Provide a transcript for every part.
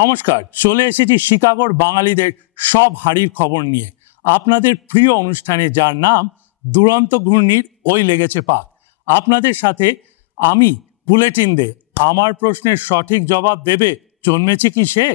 নমস্কার, চলে এসেছি শিকাগোর বাঙালিদের সব হাড়ির খবর নিয়ে আপনাদের প্রিয় অনুষ্ঠানে, যার নাম দুরন্ত ঘূর্ণির ওই লেগেছে পাক। আপনাদের সাথে আমি বুলেটিন দে। আমার প্রশ্নের সঠিক জবাব দেবে জন্মেছে কি সে?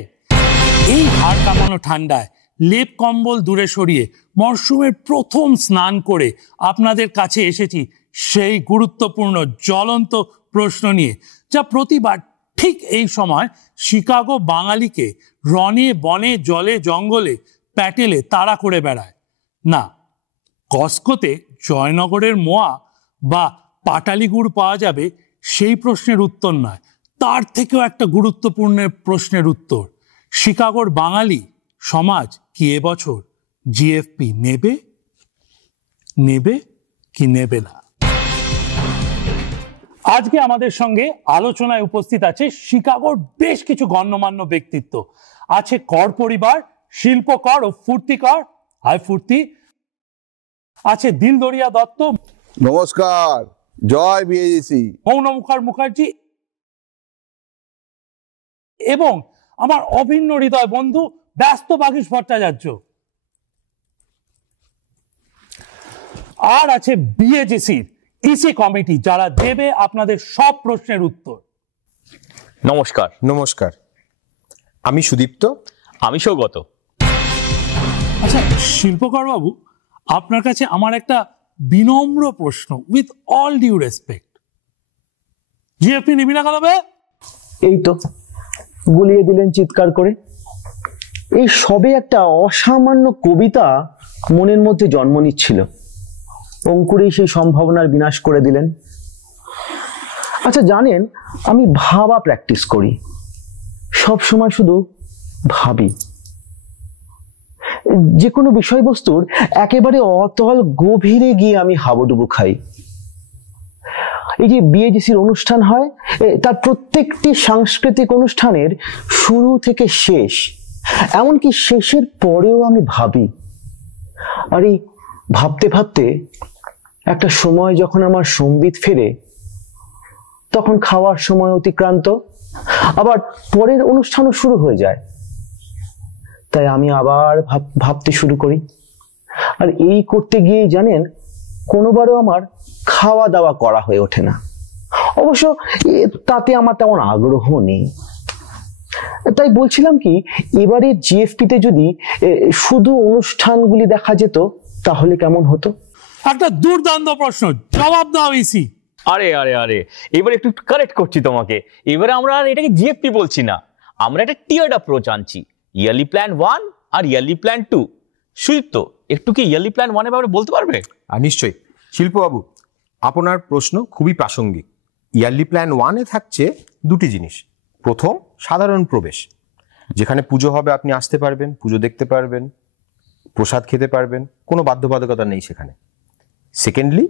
এই হাড় কাঁপানো ঠান্ডায় লেপ কম্বল দূরে সরিয়ে মরশুমের প্রথম স্নান করে আপনাদের কাছে এসেছি সেই গুরুত্বপূর্ণ জ্বলন্ত প্রশ্ন নিয়ে, যা প্রতিবার ঠিক এই সময় শিকাগো বাঙালিকে রনে বনে জলে জঙ্গলে প্যাটেলে তাড়া করে বেড়ায়। না, কস্কোতে জয়নগরের মোয়া বা পাটালি গুড় পাওয়া যাবে সেই প্রশ্নের উত্তর নয়, তার থেকেও একটা গুরুত্বপূর্ণ প্রশ্নের উত্তর। শিকাগোর বাঙালি সমাজ কি এবছর জিএফপি নেবে কি নেবে না? আজকে আমাদের সঙ্গে আলোচনায় উপস্থিত আছে শিকাগোর বেশ কিছু গণ্যমান্য ব্যক্তিত্ব। আছে কর পরিবার, শিল্পকর ও ফুর্তিকর, হাই ফুর্তি। আছে দিলদরিয়া দত্ত, নমস্কার, জয় বিএজিসি। মৌন মুখার্জি এবং আমার অভিন্ন হৃদয় বন্ধু ব্যস্ত বাগীশ ভট্টাচার্য। আর আছে বিএজিসির ইসি কমিটি, যারা দেবে আপনাদের সব প্রশ্নের উত্তর। নমস্কার। নমস্কার, আমি সুদীপ্ত। আমি সৌগত। আচ্ছা শিল্পকর বাবু, আপনার কাছে আমার একটা বিনম্র প্রশ্ন, with all due respect, GFP নিবি না কবে? এই তো গুলিয়ে দিলেন চিৎকার করে। এই সবে একটা অসামান্য কবিতা মনের মধ্যে জন্ম নিচ্ছিল, অঙ্কুরেই সেই সম্ভাবনার বিনাশ করে দিলেন। আচ্ছা জানেন, আমি ভাবা প্র্যাকটিস করি, সব সময় শুধু ভাবি, যে কোনো বিষয়বস্তুর একেবারে অতল গভীরে গিয়ে আমি হাবুডুবু খাই। এই যে বিএজিসির অনুষ্ঠান হয়, তার প্রত্যেকটি সাংস্কৃতিক অনুষ্ঠানের শুরু থেকে শেষ, এমনকি শেষের পরেও আমি ভাবি। আর এই ভাবতে ভাবতে একটা সময় যখন আমার সম্বিত ফেরে, তখন খাওয়ার সময় অতিক্রান্ত, আবার পরের অনুষ্ঠানও শুরু হয়ে যায়। তাই আমি আবার ভাবতে শুরু করি। আর এই করতে গিয়ে জানেন, কোনোবারও আমার খাওয়া দাওয়া করা হয়ে ওঠে না। অবশ্য তাতে আমার তেমন আগ্রহ নেই। তাই বলছিলাম কি, এবারে জিএফপিতে যদি শুধু অনুষ্ঠানগুলি দেখা যেত তাহলে কেমন হতো? একটা দুর্দান্ত প্রশ্ন, জবাব দাও ইসি। আরে আরে আরে এবার একটু কারেক্ট করছি তোমাকে। এবারে আমরা আর এটাকে জিএফপি বলছি না, আমরা একটা টিয়ার্ড অ্যাপ্রোচ আনছি। ইয়ারলি প্ল্যান 1 আর ইয়ারলি প্ল্যান 2। সুদীপ্ত, একটু কি ইয়ারলি প্ল্যান 1 এর ব্যাপারে বলতে পারবে? আর নিশ্চয়ই শিল্পবাবু, আপনার প্রশ্ন খুবই প্রাসঙ্গিক। ইয়ারলি প্ল্যান 1-এ থাকছে দুটি জিনিস। প্রথম, সাধারণ প্রবেশ, যেখানে পুজো হবে আপনি আসতে পারবেন, পুজো দেখতে পারবেন, প্রসাদ খেতে পারবেন, কোনো বাধ্যবাধকতা নেই সেখানে। সেকেন্ডলি,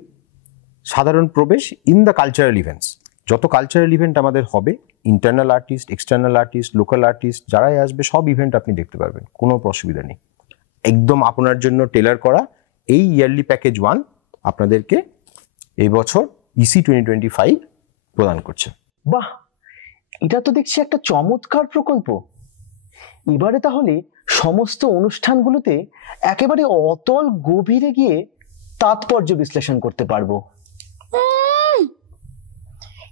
সাধারণ প্রবেশ ইন দ্য কালচারাল ইভেন্টস। যত কালচারাল ইভেন্ট আমাদের হবে, internal artist, external artist, local artist যারাই আসবে, সব ইভেন্ট আপনি দেখতে পারবেন, কোনো অসুবিধা নেই। একদম আপনার জন্য টেলার করা এই ইয়ারলি প্যাকেজ 1 আপনাদেরকে এই বছর ইসি 2025 প্রদান করছে। বাহ, এটা তো দেখছি একটা চমৎকার প্রকল্প। এবারে তাহলে সমস্ত অনুষ্ঠানগুলোতে একেবারে অতল গভীরে গিয়ে তাৎপর্য বিশ্লেষণ করতে পারবো।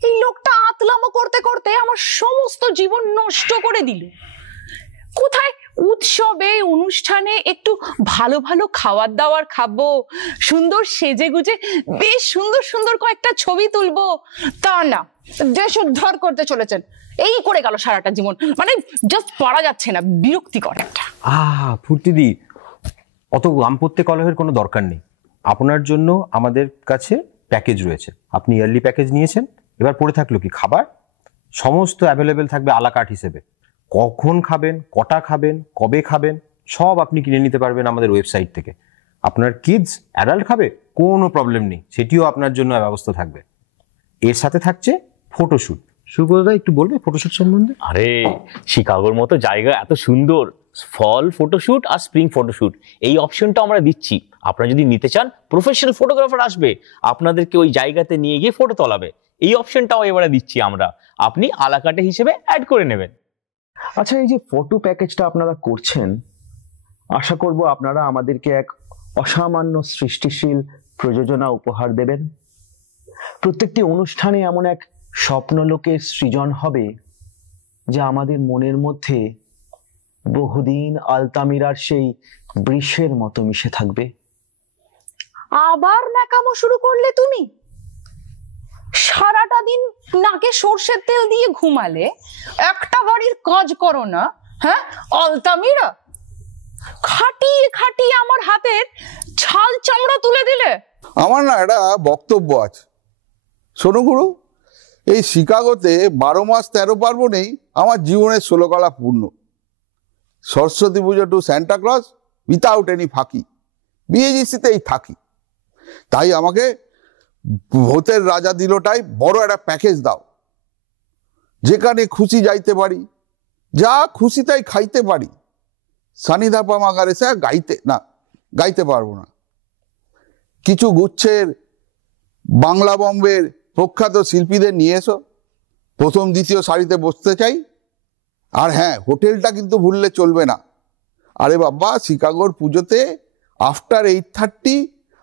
এই লোকটা আতলামো করতে করতে আমার সমস্ত জীবন নষ্ট করে দিল। কোথায় উৎসবে অনুষ্ঠানে একটু ভালো ভালো খাবার দাবার খাবো, সুন্দর সেজে গুজে বেশ সুন্দর সুন্দর কয়েকটা ছবি তুলবো, তা না, দেশ উদ্ধার করতে চলেছেন। এই করে গেল সারাটা জীবন, মানে জাস্ট পারা যাচ্ছে না, বিরক্তিকর একটা। ফুর্তিদি, অত দাম্পত্য কলহের কোনো দরকার নেই। আপনার জন্য আমাদের কাছে প্যাকেজ রয়েছে। আপনি ইয়ারলি প্যাকেজ নিয়েছেন, এবার পড়ে থাকলো কি, খাবার সমস্ত অ্যাভেলেবেল থাকবে আলাকার্ট হিসেবে। কখন খাবেন, কটা খাবেন, কবে খাবেন, সব আপনি কিনে নিতে পারবেন আমাদের ওয়েবসাইট থেকে। আপনার কিডস, অ্যাডাল্ট খাবে, কোনো প্রবলেম নেই, সেটিও আপনার জন্য ব্যবস্থা থাকবে। এর সাথে থাকছে ফটোশ্যুট। সুব্রতদা একটু বলবে ফটোশ্যুট সম্বন্ধে? আরে শিকাগোর মতো জায়গা এত সুন্দর, ফল ফটোশ্যুট আর স্প্রিং ফটোশ্যুট, এই অপশনটা আমরা দিচ্ছি। আপনারা যদি নিতে চান, প্রফেশনাল ফটোগ্রাফার আসবে, আপনাদেরকে ওই জায়গাতে নিয়ে গিয়ে ফটো তোলাবে। এই অপশনটাও এবারে দিচ্ছি আমরা, আপনি আলাকাটে হিসেবে অ্যাড করে নেবেন। আচ্ছা, এই যে ফটো প্যাকেজটা আপনারা করছেন, আশা করব আপনারা আমাদেরকে এক অসামান্য সৃষ্টিশীল প্রযোজনা উপহার দেবেন। প্রত্যেকটি অনুষ্ঠানে এমন এক স্বপ্নলোকের সৃজন হবে যা আমাদের মনের মধ্যে বহুদিন আলতামিরার সেই বৃষের মতো মিশে থাকবে। আবার ন্যাকামো শুরু করলে তুমি? সারাটা দিন নাকে সর্ষের তেল দিয়ে ঘুমালে, একটা বাড়ির কাজ করো না, হ্যাঁ? আলতামিরা খাটিয়ে খাটিয়ে আমার হাতের ছাল চামড়া তুলে দিলে। আমার না একটা বক্তব্য আছে। শোনো গুরু, এই শিকাগোতে 12 মাস 13 পার্বণেই আমার জীবনের 16 কলা পূর্ণ। Saraswati Pujo to Santa Claus without any ফাঁকি বিএজিসিতেই থাকি। তাই আমাকে ভূতের রাজা দিলটাই বড় একটা প্যাকেজ দাও, যেখানে খুশি যাইতে পারি, যা খুশি তাই খাইতে পারি। সানিধাপা মাগারে স্যার গাইতে পারবো না। কিছু গুচ্ছের বাংলা বম্বের প্রখ্যাত শিল্পীদের নিয়ে এসো, প্রথম দ্বিতীয় সারিতে বসতে চাই। আর হ্যাঁ, হোটেলটা কিন্তু ভুললে চলবে না। আরে বাবা, শিকাগোর পুজোতে আফটার 8:30,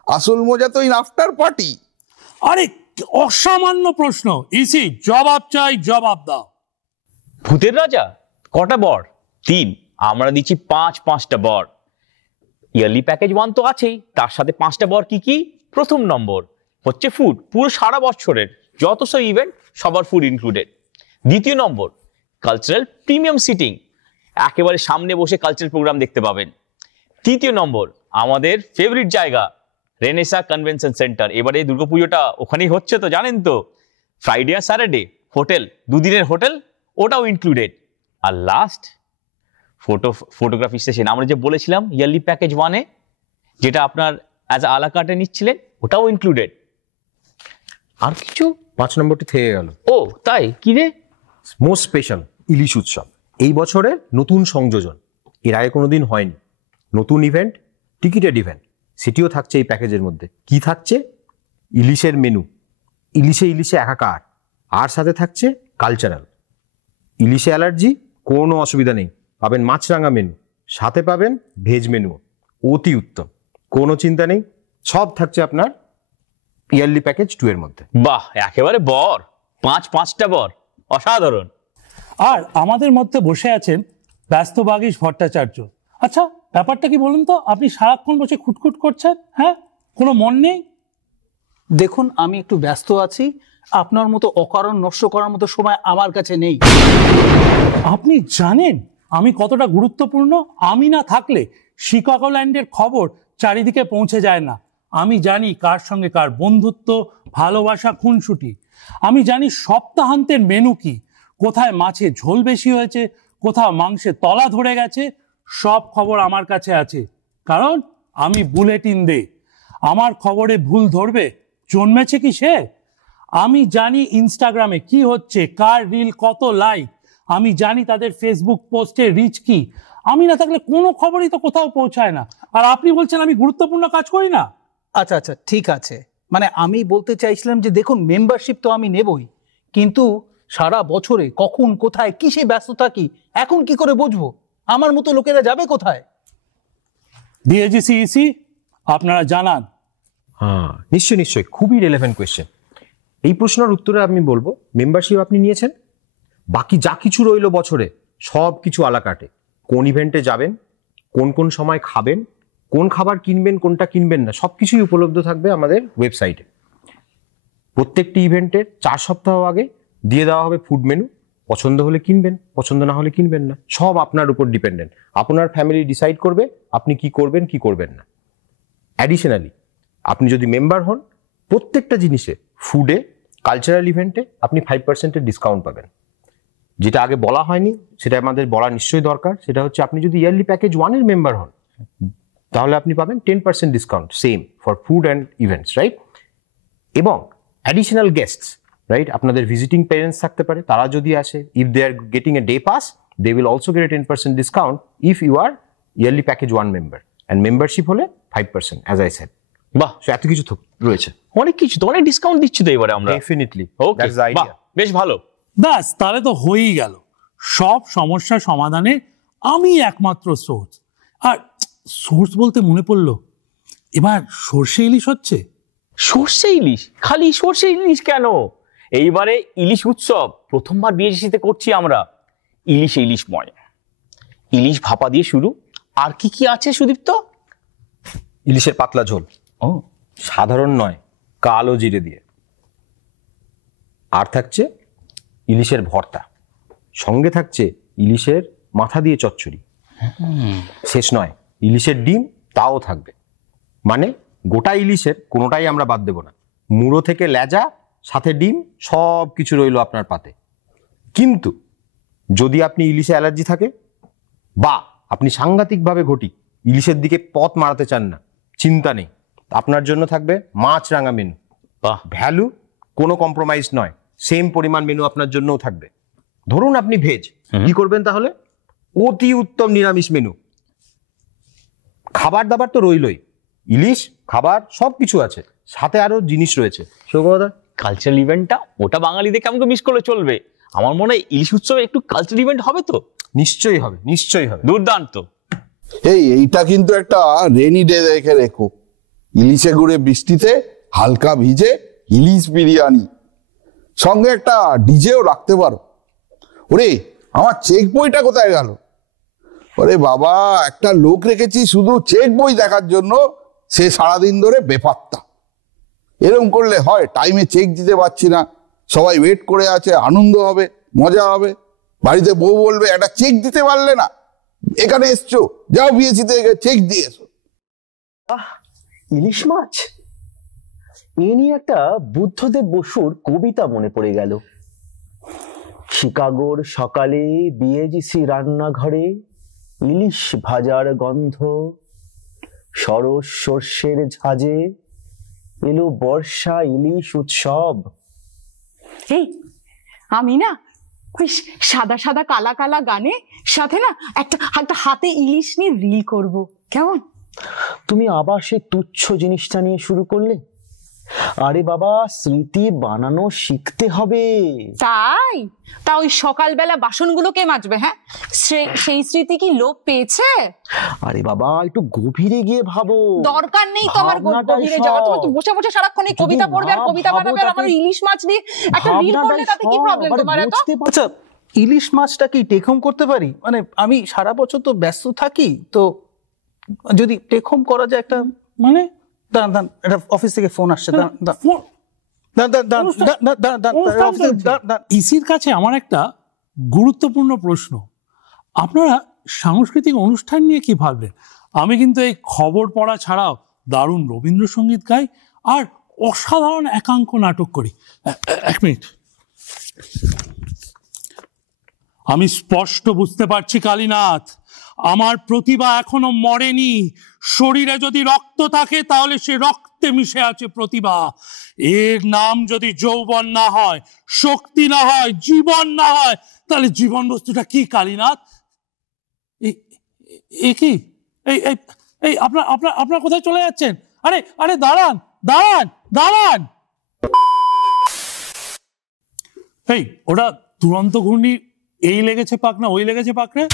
আসল মজা তো আফটার পার্টি। আরে অসামান্য প্রশ্ন, ইসি জবাব চাই, জবাব দাও। ভূতের রাজা কটা বর? 3। আমরা দিচ্ছি 5টা বর। ইয়ারলি প্যাকেজ 1 তো আছেই, তার সাথে 5টা বর। কি কি? প্রথম নম্বর হচ্ছে ফুড, পুরো সারা বছরের যত সব ইভেন্ট সবার ফুড ইনক্লুডেড। দ্বিতীয় নম্বর কালচারাল প্রিমিয়াম সিটিং, একেবারে সামনে বসে কালচারাল প্রোগ্রাম দেখতে পাবেন। তৃতীয় নম্বর আমাদের ফেভারিট জায়গা রেনেসা কনভেনশন সেন্টার, এবারে দুর্গাপুজোটা ওখানেই হচ্ছে তো জানেন তো। ফ্রাইডে আর স্যাটারডে হোটেল, 2 দিনের হোটেল, ওটাও ইনক্লুডেড। আর লাস্ট ফটোগ্রাফি সেশন, আমরা যে বলেছিলাম ইয়ারলি প্যাকেজ 1-এ, যেটা আপনার অ্যাজ আলা কার্টে নিচ্ছিলেন, ওটাও ইনক্লুডেড। আর কিছু? 5 নম্বরটি থেকে গেল। ও তাই? কি রে? মোস্ট স্পেশাল ইলিশ উৎসব, এই বছরের নতুন সংযোজন, এর আগে কোনোদিন হয়নি। নতুন ইভেন্ট, টিকিটেড ইভেন্ট, সেটিও থাকছে এই প্যাকেজের মধ্যে। কি থাকছে? ইলিশের মেনু, ইলিশে একাকার, আর সাথে থাকছে কালচারাল। ইলিশে অ্যালার্জি? কোনো অসুবিধা নেই, পাবেন মাছরাঙা মেনু, সাথে পাবেন ভেজ মেনু, অতি উত্তম, কোনো চিন্তা নেই। সব থাকছে আপনার ইয়ারলি প্যাকেজ 2 এর মধ্যে। বাহ, একেবারে বর, 5টা বর, অসাধারণ। আর আমাদের মধ্যে বসে আছেন ব্যস্তবাগীশ ভট্টাচার্য। আচ্ছা, ব্যাপারটা কি বলুন তো? আপনি সারাক্ষণ বসে খুটখুট করছেন, হ্যাঁ? কোনো মন নেই? দেখুন, আমি একটু ব্যস্ত আছি, আপনার মতো অকারণ নষ্ট করার মতো সময় আমার কাছে নেই। আপনি জানেন আমি কতটা গুরুত্বপূর্ণ? আমি না থাকলে শিকাগোল্যান্ডের খবর চারিদিকে পৌঁছে যায় না। আমি জানি কার সঙ্গে কার বন্ধুত্ব, ভালোবাসা, খুনসুটি। আমি জানি সপ্তাহান্তের মেনু কি, কোথায় মাছে ঝোল বেশি হয়েছে, কোথাও মাংসে তলা ধরে গেছে, সব খবর আমার কাছে আছে। কারণ আমি বুলেটিন দে। আমার খবরে ভুল ধরবে জন্মেছে কি সে? আমি জানি ইনস্টাগ্রামে কি হচ্ছে, কার রিল কত লাইক, আমি জানি তাদের ফেসবুক পোস্টে রিচ কি। আমি না থাকলে কোনো খবরই তো কোথাও পৌঁছায় না। আর আপনি বলছেন আমি গুরুত্বপূর্ণ কাজ করি না? আচ্ছা, ঠিক আছে, মানে আমি বলতে চাইছিলাম যে দেখুন, মেম্বারশিপ তো আমি নেবই, কিন্তু সারা বছরে কখন কোথায় কিসে ব্যস্ত থাকি এখন কি করে বুঝবো? আমার মতো লোকেরা যাবে কোথায়? ডিএজিসি ইসি আপনারা জানান। হ্যাঁ, নিশ্চয়ই, খুবই রেলেভেন্ট কোয়েশ্চেন। এই প্রশ্নের উত্তরে আমি বলবো, মেম্বারশিপ আপনি নিয়েছেন, বাকি যা কিছু রইলো বছরে সব কিছু আলা কাটে। কোন ইভেন্টে যাবেন, কোন সময় খাবেন, কোন খাবার কিনবেন, কোনটা কিনবেন না, সব কিছুই উপলব্ধ থাকবে আমাদের ওয়েবসাইটে। প্রত্যেকটি ইভেন্টের 4 সপ্তাহ আগে দিয়ে দেওয়া হবে ফুড মেনু। পছন্দ হলে কিনবেন, পছন্দ না হলে কিনবেন না, সব আপনার উপর ডিপেন্ডেন্ট। আপনার ফ্যামিলি ডিসাইড করবে আপনি কি করবেন কি করবেন না। অ্যাডিশনালি আপনি যদি মেম্বার হন, প্রত্যেকটা জিনিসে, ফুডে, কালচারাল ইভেন্টে আপনি 5% ডিসকাউন্ট পাবেন। যেটা আগে বলা হয়নি, সেটা আমাদের বলা নিশ্চয়ই দরকার। সেটা হচ্ছে, আপনি যদি ইয়ারলি প্যাকেজ 1 এর মেম্বার হন, তাহলে আপনি পাবেন 10% discount, same for food and events, right? এবং অ্যাডিশনাল গেস্টস, রাইট, আপনাদের ভিজিটিং প্যারেন্টস থাকতে পারে, তারা যদি আসে, if they are getting a day pass, they will also get a 10% discount if you are yearly package 1 member, and membership হলে 5%, as I said. বাহ, এত কিছু রয়েছে, অনেক কিছু তো, অনেক ডিসকাউন্ট দিচ্ছি তো এবারে আমরা। ডেফিনেটলি, ওকে, বেশ ভালো। ব্যাস, তাহলে তো হয়েই গেল। সব সমস্যা সমাধানে আমি একমাত্র সোর্স। আর সোর্স বলতে মনে পড়লো, এবার সর্ষে ইলিশ হচ্ছে। সর্ষে ইলিশ? খালি সর্ষে ইলিশ কেন, এইবারে ইলিশ উৎসব প্রথমবার বিএজিসিতে করছি আমরা। ইলিশময়, ইলিশ ভাপা দিয়ে শুরু। আর কি কি আছে সুদীপ্ত? ইলিশের পাতলা ঝোল, ও সাধারণ নয়, কালো জিরে দিয়ে। আর থাকছে ইলিশের ভর্তা, সঙ্গে থাকছে ইলিশের মাথা দিয়ে চচ্চড়ি। শেষ নয়, ইলিশের ডিম তাও থাকবে। মানে গোটা ইলিশের কোনোটাই আমরা বাদ দেব না, মুড়ো থেকে লেজা সাথে ডিম সব কিছু রইল আপনার পাতে। কিন্তু যদি আপনি ইলিশে অ্যালার্জি থাকে বা আপনি সাংঘাতিকভাবে ঘটি ইলিশের দিকে পথ মারাতে চান না, চিন্তা নেই, আপনার জন্য থাকবে মাছ রাঙা মেনু। বাহ, ভ্যালু কোনো কম্প্রোমাইজ নয়, সেম পরিমাণ মেনু আপনার জন্যও থাকবে। ধরুন আপনি ভেজ, কি করবেন তাহলে? অতি উত্তম নিরামিষ মেনু। খাবার দাবার তো রইলই, ইলিশ খাবার সব কিছু আছে, সাথে আরো জিনিস রয়েছে। সৌগতদা, কালচারাল ইভেন্টটা ওটা বাঙালিদের কেমন মিস করলে চলবে? আমার মনে হয় ইলিশ উৎসবে একটু কালচারাল ইভেন্ট হবে তো। নিশ্চয়ই হবে, নিশ্চয়ই হবে। দুর্দান্ত। এইটা কিন্তু একটা রেনি ডে দেখে রেখো, ইলিশে গুড়ে বৃষ্টিতে হালকা ভিজে ইলিশ বিরিয়ানি, সঙ্গে একটা ডিজেও রাখতে পারো। ওরে আমার চেক বইটা কোথায় গেল? ওরে বাবা, একটা লোক রেখেছি শুধু চেক বই দেখার জন্য, সে সারাদিন ধরে বেপাত্তা। এরকম করলে হয়? টাইমে চেক দিতে পারছি না, সবাই ওয়েট করে আছে, আনন্দ হবে, মজা হবে। বাড়িতে বউ বলবে একটা চেক দিতে পারলে না, এখানে এসছো, যাও বিএসিতে চেক দিয়ে এসো। ইলিশ মাছ, এ নিয়ে একটা বুদ্ধদেব বসুর কবিতা মনে পড়ে গেল। শিকাগোর সকালে বিএজিসি রান্নাঘরে ইলিশ ভাজার গন্ধ, সরস সর্ষের ঝাঁজে এলো বর্ষা ইলিশ উৎসব। এই আমি না ওই সাদা সাদা কালা কালা গানে সাথে না একটা একটা হাতে ইলিশ নিয়ে রিল করব, কেমন? তুমি আবার সে তুচ্ছ জিনিসটা নিয়ে শুরু করলে? আরে বাবা, স্মৃতি বানানো শিখতে হবে। তাই তা ওই সকালবেলা বাসনগুলো কে মাজবে? হ্যাঁ, সেই স্মৃতি কি লোপ পেয়েছে? আরে বাবা, একটু গভীরে গিয়ে ভাবো। দরকার নেই তো আমার গভীরে যাওয়া, তুমি তো বসে বসে সারাক্ষণ এই কবিতা পড়বে আর কবিতা বানাবে, আর আমার ইলিশ মাছ দিয়ে একটা রিল করলে তাতে কি প্রবলেম তোমার? এত আচ্ছা, ইলিশ মাছটা কি টেক হোম করতে পারি? মানে আমি সারা বছর তো ব্যস্ত থাকি, তো যদি টেক হোম করা যায় একটা, মানে দাঁড়ান দাঁড়ান, এটা অফিস থেকে ফোন আসছে, ইসির কাছে আমার একটা গুরুত্বপূর্ণ প্রশ্ন, আপনারা সাংস্কৃতিক অনুষ্ঠান নিয়ে কি ভাবলেন? আমি কিন্তু এই খবর পড়া ছাড়াও দারুণ রবীন্দ্রসঙ্গীত গাই আর অসাধারণ একাঙ্ক নাটক করি। এক মিনিট, আমি স্পষ্ট বুঝতে পারছি কালীনাথ, আমার প্রতিভা এখনো মরেনি। শরীরে যদি রক্ত থাকে তাহলে সে রক্তে মিশে আছে প্রতিভা। এর নাম যদি যৌবন না হয়, শক্তি না হয়, জীবন না হয়, তাহলে জীবন বস্তুটা কি কালীনাথ? এ কি? এই আপনার কোথায় চলে যাচ্ছেন? আরে আরে দাঁড়ান দাঁড়ান দাঁড়ান। এই ওটা দুরন্ত ঘূর্ণি এই লেগেছে পাক না ওই লেগেছে পাক রে?